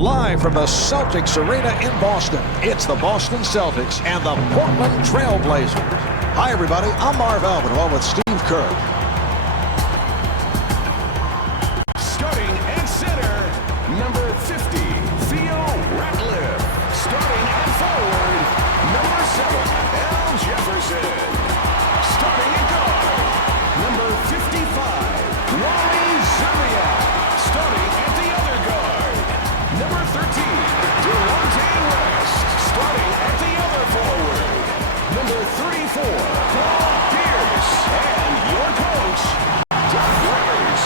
Live from the Celtics Arena in Boston, it's the Boston Celtics and the Portland Trail Blazers. Hi, everybody. I'm Marv Albin, along with Steve Kerr. Starting at center, number 50, Theo Ratliff. Starting at forward, number 7, Al Jefferson. Starting at guard, number 55, Wally Zuriak. Starting at the other guard, number 13, Delonte West. Starting at the other forward, number 34, Paul Pierce. And your coach, Doc Rivers.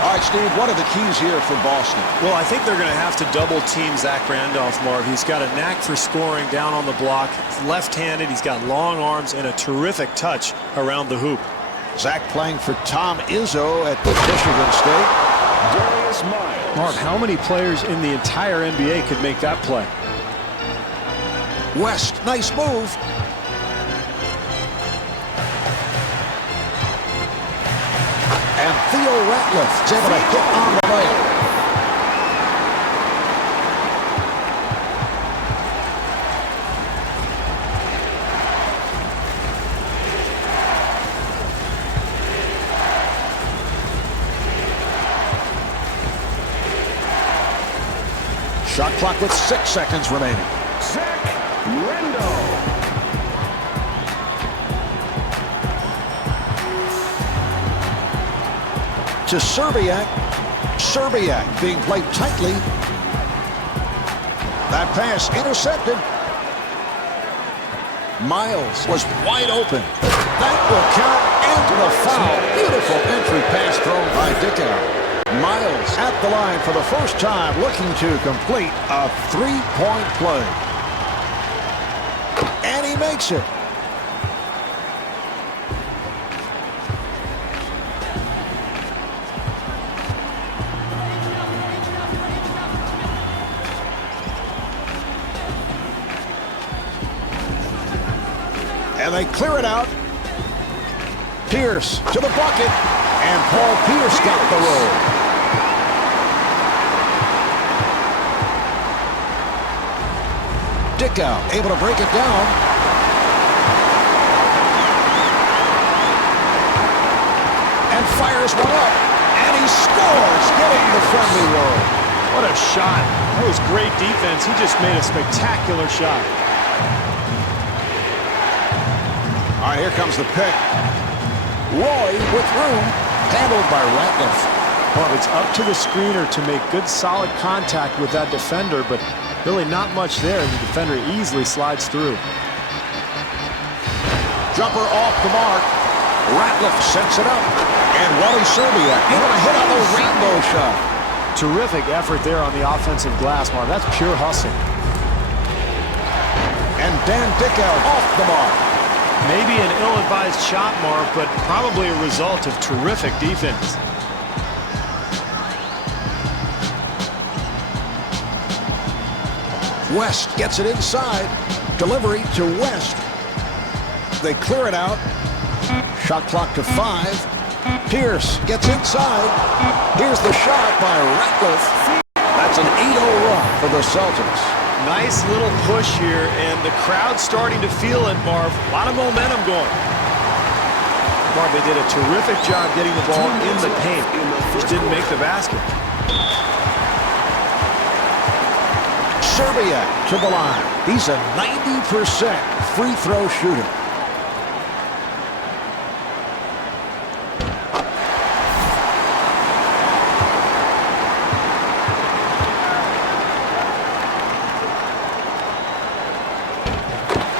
All right, Steve, what are the keys here for Boston? Well, I think they're going to have to double team Zach Randolph, Marv. He's got a knack for scoring down on the block. He's left-handed. He's got long arms and a terrific touch around the hoop. Zach playing for Tom Izzo at Michigan State. Darius Miles. Marv, how many players in the entire NBA could make that play? West, nice move. And Theo Ratliff is able to hit on the layup. Shot clock with 6 seconds remaining. Zach Randolph. To Zuriak. Zuriak being played tightly. That pass intercepted. Miles was wide open. That will count into the foul. Beautiful entry pass thrown by Dickow. Miles at the line for the first time, looking to complete a three-point play. And he makes it. And they clear it out. Pierce to the bucket. And Paul Pierce got the roll. Dickow able to break it down. And fires one up. And he scores, getting the friendly roll. What a shot. That was great defense. He just made a spectacular shot. All right, here comes the pick. Roy with room, handled by Ratliff. Well, it's up to the screener to make good, solid contact with that defender, but really not much there. The defender easily slides through. Jumper off the mark. Ratliff sets it up. And Wally Zuriak able to hit on the rainbow shot. Terrific effort there on the offensive glass, Mark. That's pure hustle. And Dan Dickow off the mark. Maybe an ill-advised shot, Mark, but probably a result of terrific defense. West gets it inside. Delivery to West. They clear it out. Shot clock to 5. Pierce gets inside. Here's the shot by Ratliff. That's an 8-0 run for the Celtics. Nice little push here, and the crowd's starting to feel it, Marv. A lot of momentum going. Marv, they did a terrific job getting the ball in the paint. Just didn't make the basket. Zuriak to the line. He's a 90% free throw shooter.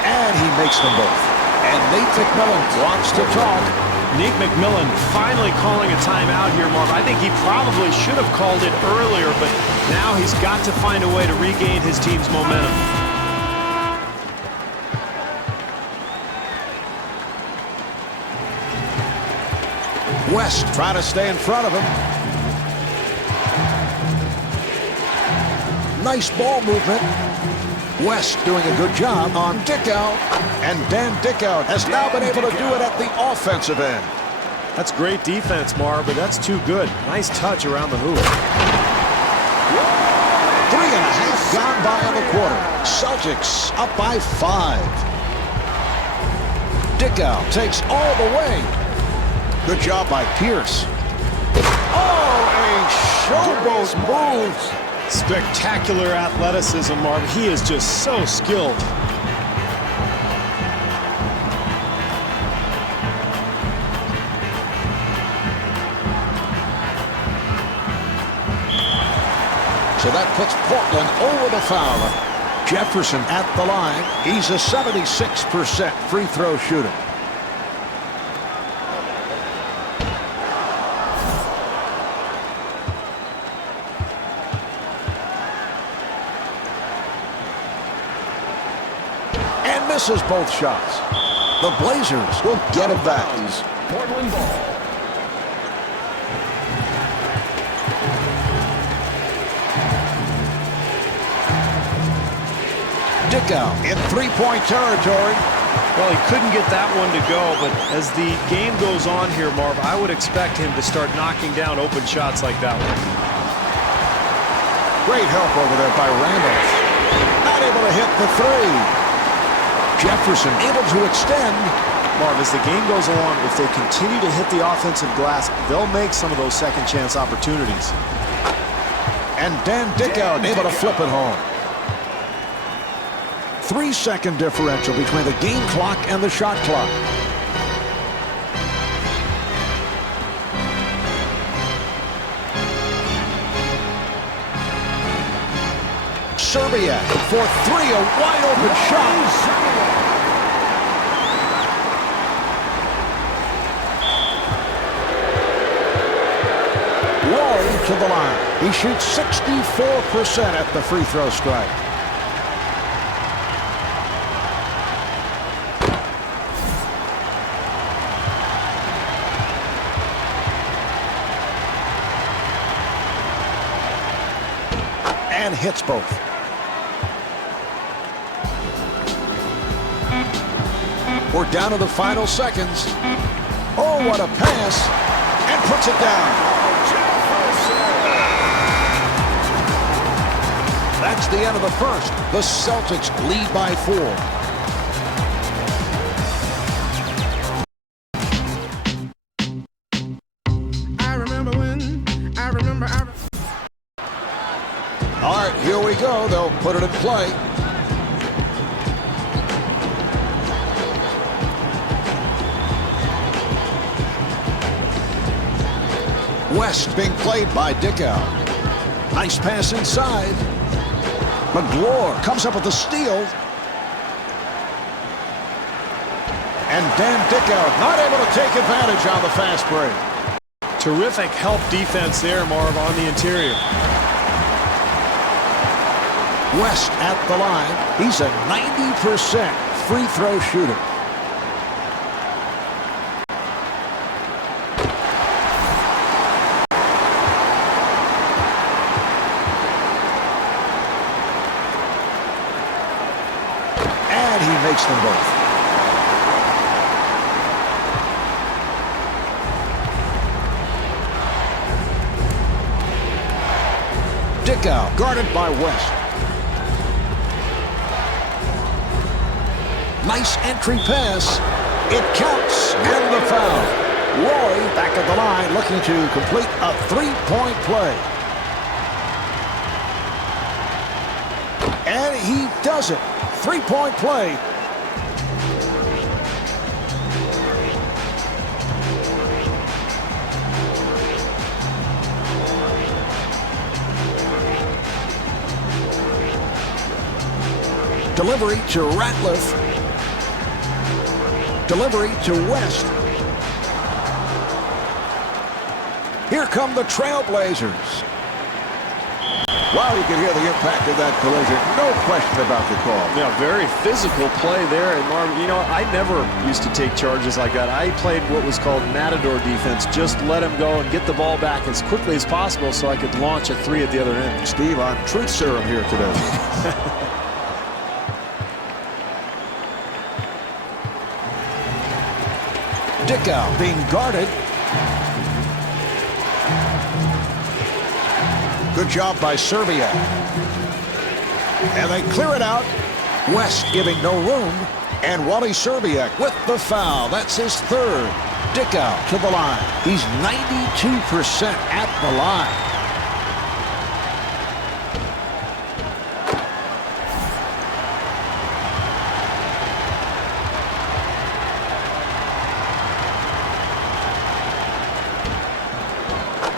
And he makes them both. And Nate McMillan wants to talk. Nate McMillan finally calling a timeout here, Marv. I think he probably should have called it earlier, but now he's got to find a way to regain his team's momentum. West trying to stay in front of him. Nice ball movement. West doing a good job on Dickow. And Dan Dickow has now been able to do it at the offensive end. That's great defense, Marv, but that's too good. Nice touch around the hoop. by in the quarter. Celtics up by 5. Dickow takes all the way. Good job by Pierce. Oh, a showboat move. Spectacular athleticism, Marv. He is just so skilled. So that puts Portland over the foul. Jefferson at the line. He's a 76% free throw shooter. And misses both shots. The Blazers will get it back. Portland ball. Dickow in three-point territory. Well, he couldn't get that one to go, but as the game goes on here, Marv, I would expect him to start knocking down open shots like that one. Great help over there by Randolph. Not able to hit the three. Jefferson able to extend. Marv, as the game goes along, if they continue to hit the offensive glass, they'll make some of those second chance opportunities. And Dan Dickow able to flip it home. 3-second differential between the game clock and the shot clock. Serbiak for three, a wide open shot. Roy to the line. He shoots 64% at the free throw strike. And hits both. We're down to the final seconds. Oh, what a pass. And puts it down. That's the end of the first. The Celtics lead by 4. All right, here we go. They'll put it in play. West being played by Dickow. Nice pass inside. McGlure comes up with the steal. And Dan Dickow not able to take advantage on the fast break. Terrific help defense there, Marv, on the interior. West at the line. He's a 90% free throw shooter. And he makes them both. Dickow guarded by West. Nice entry pass. It counts. And the foul. Roy back at the line looking to complete a three-point play. And he does it. Three-point play. Delivery to Ratliff. Delivery to West. Here come the Trailblazers. Wow, you can hear the impact of that collision. No question about the call. Yeah, very physical play there. And Marv, you know, I never used to take charges like that. I played what was called matador defense. Just let him go and get the ball back as quickly as possible so I could launch a three at the other end. Steve, on truth serum here today. Dickow being guarded. Good job by Serbia. And they clear it out. West giving no room. And Wally Serbiak with the foul. That's his third. Dickow to the line. He's 92% at the line.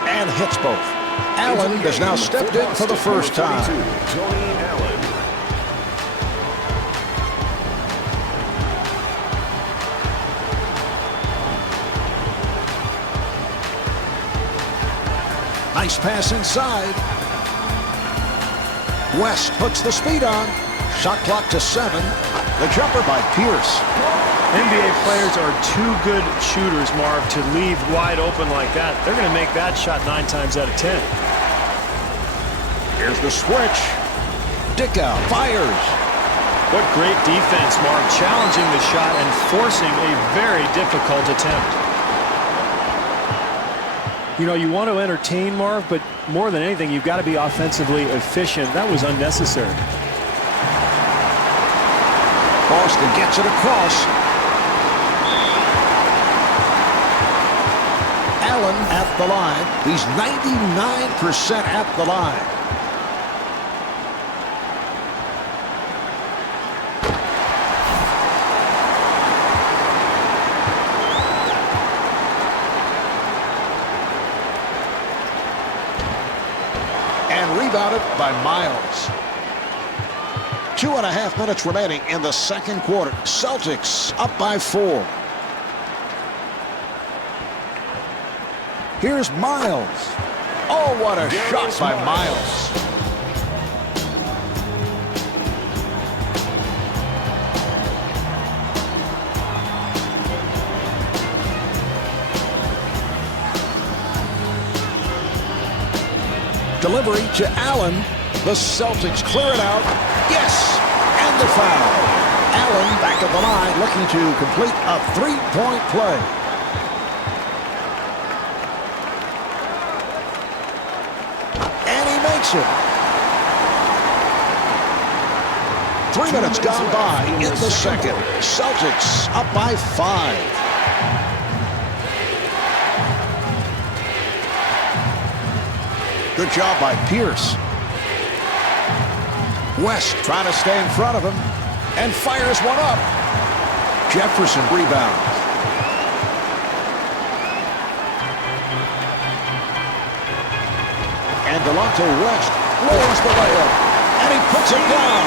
And hits both. Allen has now stepped in for the first time. Tony Allen. Nice pass inside. West hooks the speed on. Shot clock to 7. The jumper by Pierce. NBA players are too good shooters, Marv, to leave wide open like that. They're going to make that shot 9 times out of 10. Here's the switch. Dickow fires. What great defense, Marv, challenging the shot and forcing a very difficult attempt. You know, you want to entertain, Marv, but more than anything, you've got to be offensively efficient. That was unnecessary. Boston gets it across. Allen at the line. He's 99% at the line. And rebounded by Miles. 2.5 minutes remaining in the second quarter. Celtics up by 4. Here's Miles. Oh, what a shot by Miles. Delivery to Allen. The Celtics clear it out. Yes! And the foul. Allen back at the line looking to complete a three-point play. And he makes it. 3 minutes gone by in the second. Celtics up by 5. Good job by Pierce. West trying to stay in front of him and fires one up. Jefferson rebounds. And Delonte West lowers the layup. And he puts it down.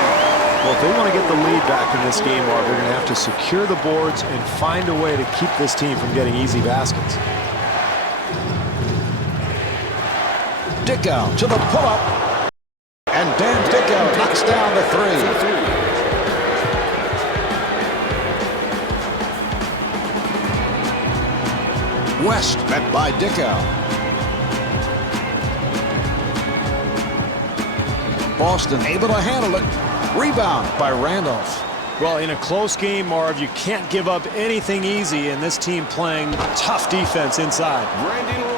Well, if they want to get the lead back in this game, Marv, they're going to have to secure the boards and find a way to keep this team from getting easy baskets. Dickow to the pull-up. And Dan Dickow knocks down the 3. West met by Dickow. Boston able to handle it. Rebound by Randolph. Well, in a close game, Marv, you can't give up anything easy, and this team playing tough defense inside. Brandon Roy.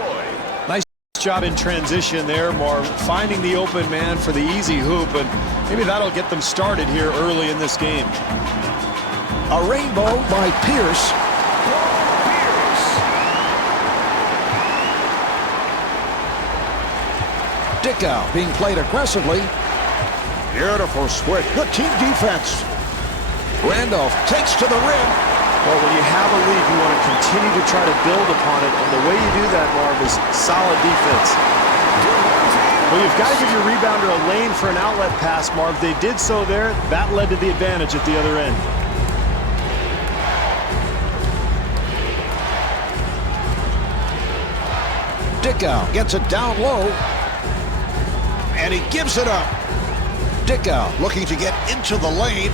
Job in transition there, Marv, finding the open man for the easy hoop, and maybe that'll get them started here early in this game. A rainbow by Pierce. Dickow being played aggressively. Beautiful switch. Good team defense. Randolph takes to the rim. Well, when you have a lead, you want to continue to try to build upon it, and the way you do that, Marv, is solid defense. Well, you've got to give your rebounder a lane for an outlet pass, Marv. They did so there. That led to the advantage at the other end. Dickow gets it down low, and he gives it up. Dickow looking to get into the lane.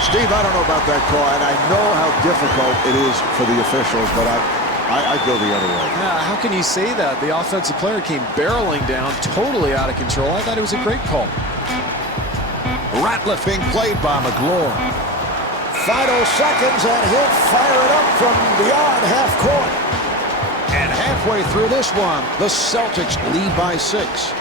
Steve, I don't know about that call, and I know how difficult it is for the officials, but I go the other way. Yeah, how can you say that? The offensive player came barreling down, totally out of control. I thought it was a great call. Ratliff being played by McLaurin. Final seconds, and he'll fire it up from beyond half court. And halfway through this one, the Celtics lead by 6.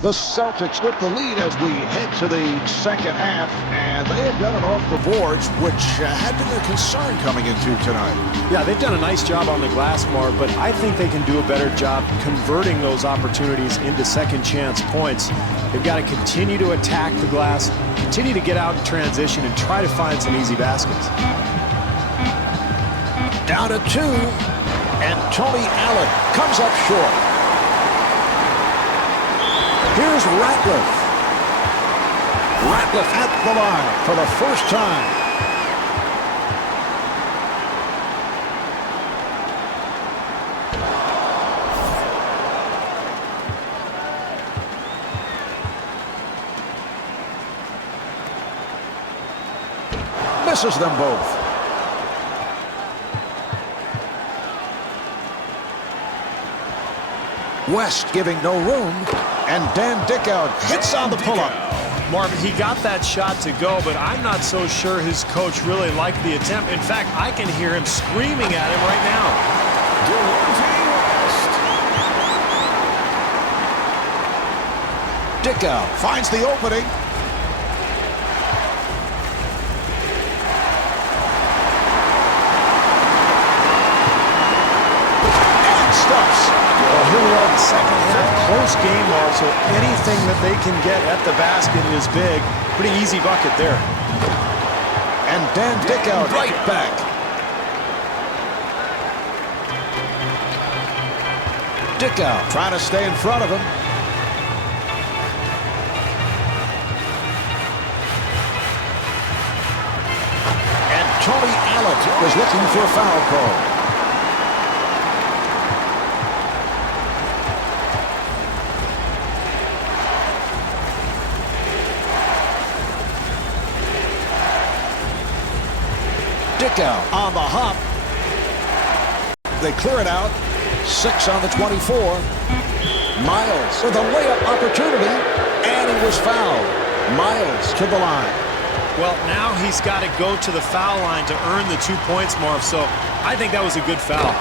The Celtics with the lead as we head to the second half, and they have got it off the boards, which had been a concern coming into tonight. Yeah, they've done a nice job on the glass, Marv, but I think they can do a better job converting those opportunities into second chance points. They've got to continue to attack the glass, continue to get out in transition, and try to find some easy baskets. Down to 2, and Tony Allen comes up short. Here's Ratliff. Ratliff at the line for the first time. Misses them both. West giving no room, and Dan Dickow hits on the pull-up. Marvin, he got that shot to go, but I'm not so sure his coach really liked the attempt. In fact, I can hear him screaming at him right now. Dickow finds the opening. And stuffs. Well, here we are in the second half. Close game, Marv, so anything that they can get at the basket is big. Pretty easy bucket there. And Dan Dickow right back. Dickow trying to stay in front of him. And Tony Allen was looking for a foul call. Dickow on the hop. They clear it out. 6 on the 24. Miles with a layup opportunity, and he was fouled. Miles to the line. Well, now he's got to go to the foul line to earn the 2 points, Marv, so I think that was a good foul.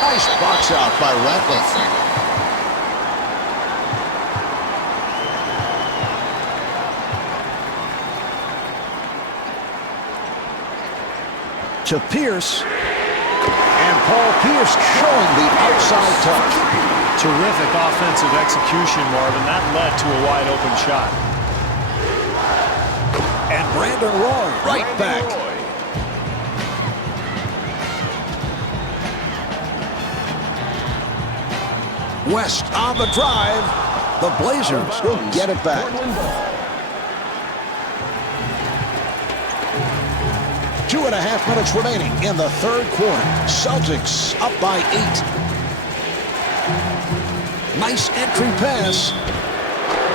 Nice box out by Ratliff. To Pierce, and Paul Pierce showing the outside touch. Terrific offensive execution, Marvin. That led to a wide open shot. And Brandon Roy right back. West on the drive. The Blazers will get it back. 2.5 minutes remaining in the third quarter. Celtics up by 8. Nice entry pass.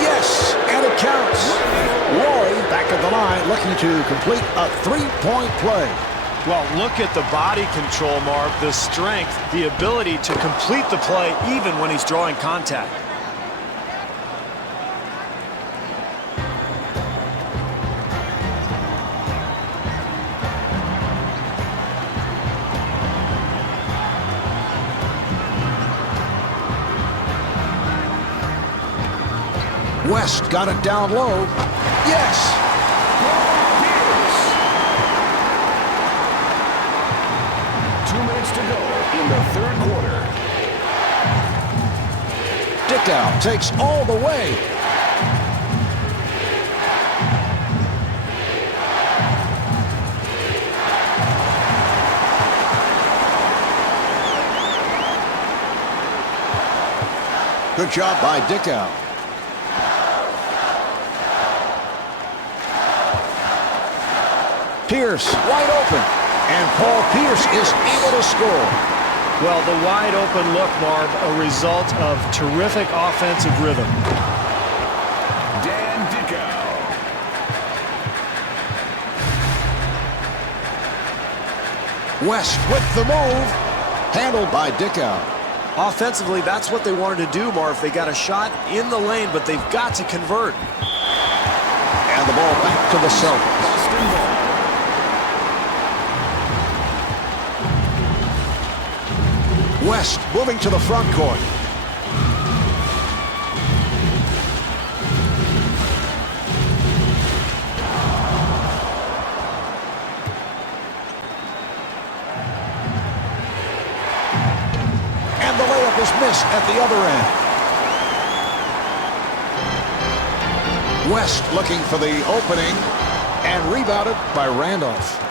Yes, and it counts. Roy back at the line looking to complete a 3-point play. Well, look at the body control, Marv, the strength, the ability to complete the play even when he's drawing contact. West got it down low. Yes. 2 minutes to go in the third quarter. Dickow takes all the way. Good job by Dickow. Pierce wide open, and Paul Pierce is able to score. Well, the wide open look, Marv, a result of terrific offensive rhythm. Dan Dickow. West with the move, handled by Dickow. Offensively, that's what they wanted to do, Marv. They got a shot in the lane, but they've got to convert. And the ball back to the Celtics. West moving to the front court. And the layup is missed at the other end. West looking for the opening and rebounded by Randolph.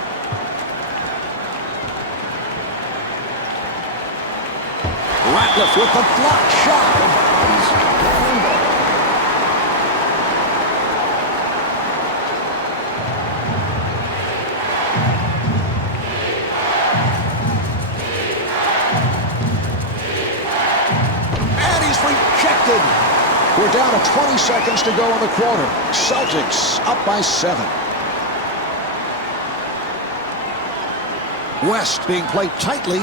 Ratliff with the block shot. And he's rejected. We're down to 20 seconds to go in the quarter. Celtics up by 7. West being played tightly.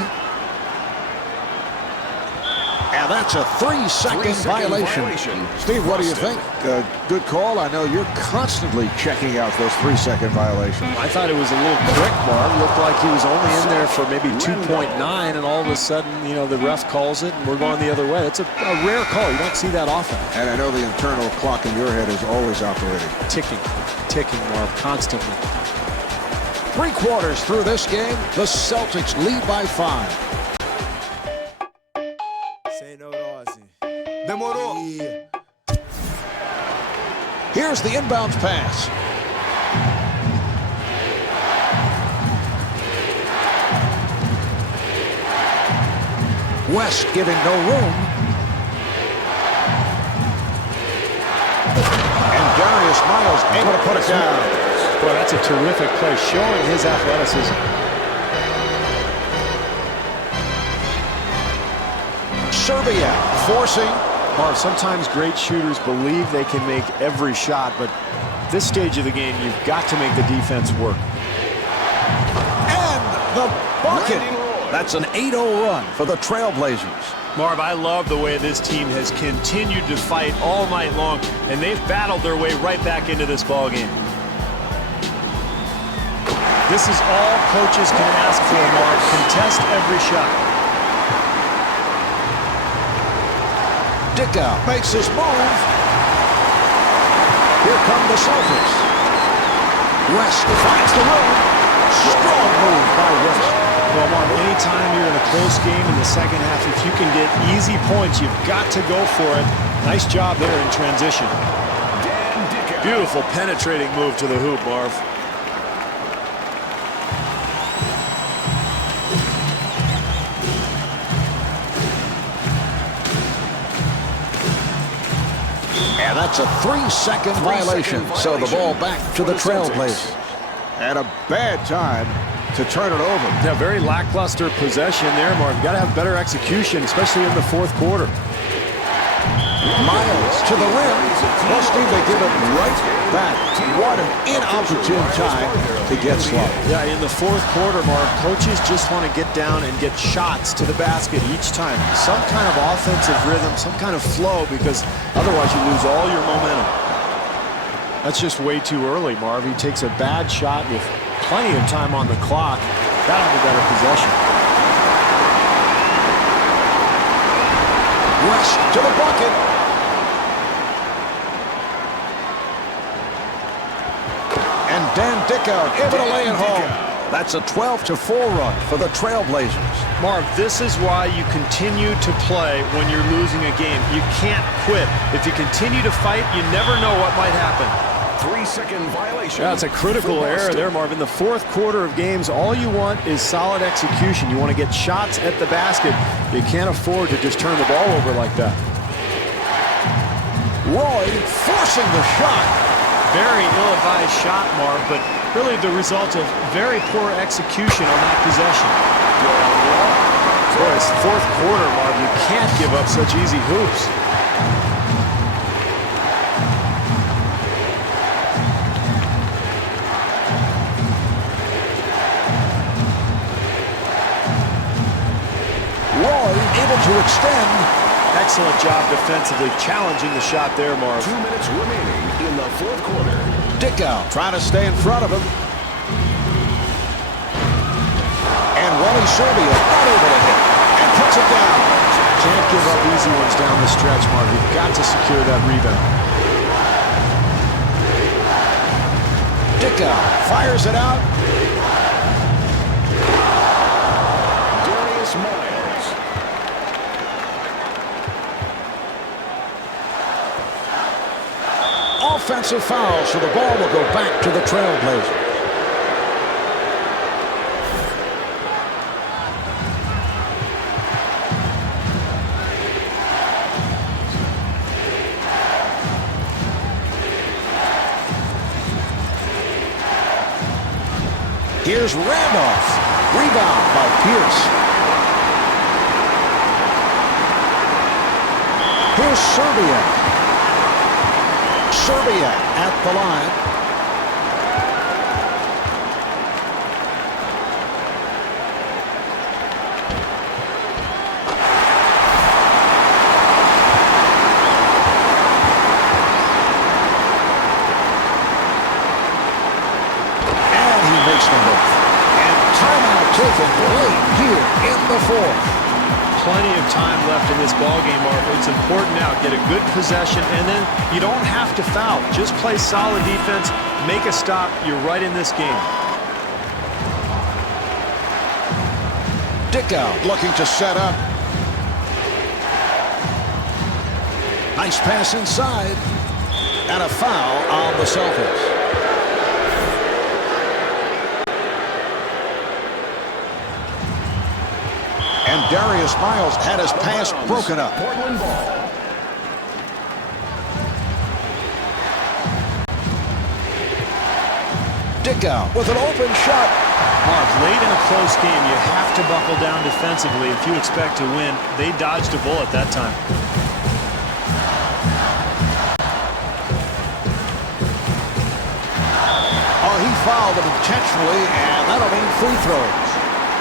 And that's a 3-second violation. Steve, what do you think? Good call. I know you're constantly checking out those 3-second violations. I thought it was a little quick, Marv. Looked like he was only in there for maybe 2.9, and all of a sudden, you know, the ref calls it, and we're going the other way. It's a rare call. You don't see that often. And I know the internal clock in your head is always operating. Ticking, Marv, constantly. 3 quarters through this game, the Celtics lead by 5. Here's the inbounds pass. West giving no room. And Darius Miles able to put it down. Boy, that's a terrific play, showing his athleticism. Serbia forcing. Marv, sometimes great shooters believe they can make every shot, but at this stage of the game, you've got to make the defense work. And the bucket. That's an 8-0 run for the Trailblazers. Marv, I love the way this team has continued to fight all night long, and they've battled their way right back into this ballgame. This is all coaches can ask for, Marv. Contest every shot. Dickow makes his move. Here come the Celtics. West finds the room. Strong move by West. Well, Marv, anytime you're in a close game in the second half, if you can get easy points, you've got to go for it. Nice job there in transition. Beautiful penetrating move to the hoop, Marv. And that's a 3-second violation. So the ball back to the Trailblazers. And a bad time to turn it over. Yeah, very lackluster possession there, Mark. You've got to have better execution, especially in the fourth quarter. Miles to the rim. Well, Steve, they give it right back. What an inopportune time to get slow. Yeah, in the fourth quarter, Mark, coaches just want to get down and get shots to the basket each time. Some kind of offensive rhythm, some kind of flow, because otherwise you lose all your momentum. That's just way too early, Marv. He takes a bad shot with plenty of time on the clock. Got to have a better possession. West to the bucket. And Dan Dickow able to lay it home. That's a 12-4 run for the Trailblazers. Marv, this is why you continue to play when you're losing a game. You can't quit. If you continue to fight, you never know what might happen. 3-second violation. That's a critical error there, Marv. In the fourth quarter of games, all you want is solid execution. You want to get shots at the basket. You can't afford to just turn the ball over like that. Roy forcing the shot. Very ill-advised shot, Marv, but really the result of very poor execution on that possession. Boy, it's fourth quarter, Marv. You can't give up such easy hoops. Roy able to extend. Excellent job defensively, challenging the shot there, Marv. 2 minutes remaining in the fourth quarter. Dickow trying to stay in front of him. And Wally Serbia not able to hit. And puts puts it down. Can't give up easy ones down the stretch, Mark. You've got to secure that rebound. Dickow fires it out. Darius Miles. Offensive foul, so the ball will go back to the Trailblazers. Here's Randolph. Rebound by Pierce. Here's Serbia. Serbia at the line. And he makes them both. And timeout taken late here in the fourth. Plenty of time left in this ballgame, Mark. It's important now. Get a good possession, and then you don't have to foul. Just play solid defense. Make a stop. You're right in this game. Dickow looking to set up. Nice pass inside. And a foul on the Celtics. And Darius Miles had his pass broken up. Portland ball. Dickow with an open shot. Mark, late in a close game, you have to buckle down defensively if you expect to win. They dodged a bullet that time. Oh, he fouled him intentionally, and that'll mean free throws.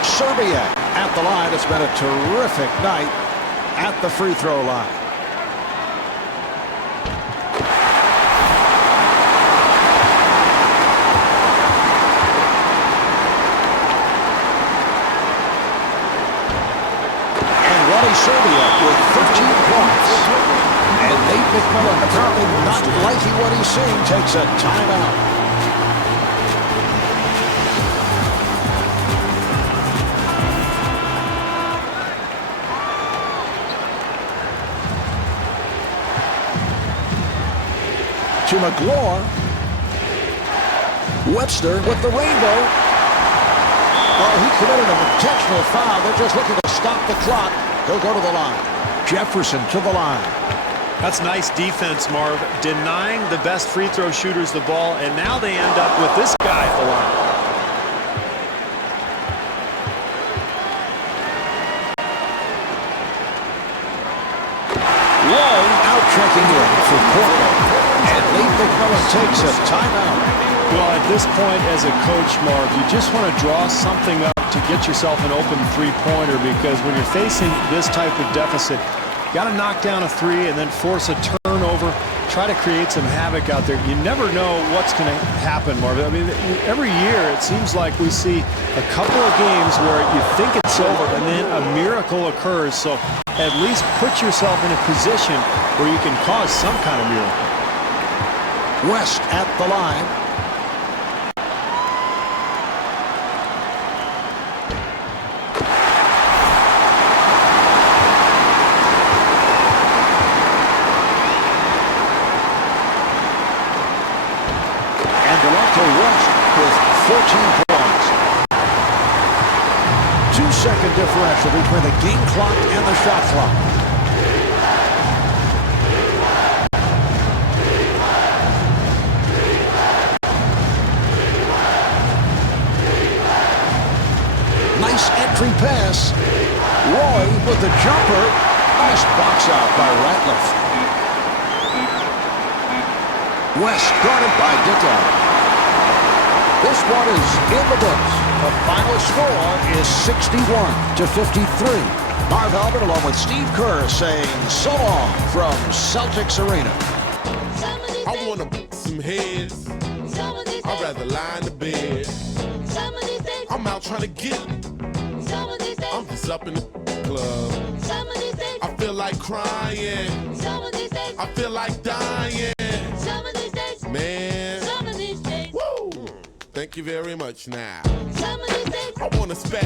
Serbia at the line. It's been a terrific night at the free throw line. Serbia with 13 points. And Nate McMillan, apparently not liking what he's seeing, takes a timeout. To McGlure. Webster with the rainbow. Oh, he committed an intentional foul. They're just looking to stop the clock. He'll go to the line. Jefferson to the line. That's nice defense, Marv. Denying the best free throw shooters the ball, and now they end up with this guy at the line. Long out checking in for Portland. And Nate McMillan takes a timeout. Well, at this point as a coach, Marv, you just want to draw something up to get yourself an open three-pointer, because when you're facing this type of deficit, you got to knock down a three and then force a turnover, try to create some havoc out there. You never know what's going to happen, Marvin. I mean, every year it seems like we see a couple of games where you think it's over and then a miracle occurs. So at least put yourself in a position where you can cause some kind of miracle. West at the line. West with 14 points. 2-second differential between the game clock and the shot clock. Nice entry pass. Roy with the jumper. Nice box out by Ratliff. West guarded by Dickow. This one is in the books. The final score is 61-53. Marv Albert along with Steve Kerr saying so long from Celtics Arena. I want to some heads. I'd rather lie in the bed. I'm out trying to get it. I'm just up in the club. Some of these days, I feel like crying. some of these days, I feel like dying. some of these days, Man. some of these days, Woo! Thank you very much now. some of these days. I wanna spaz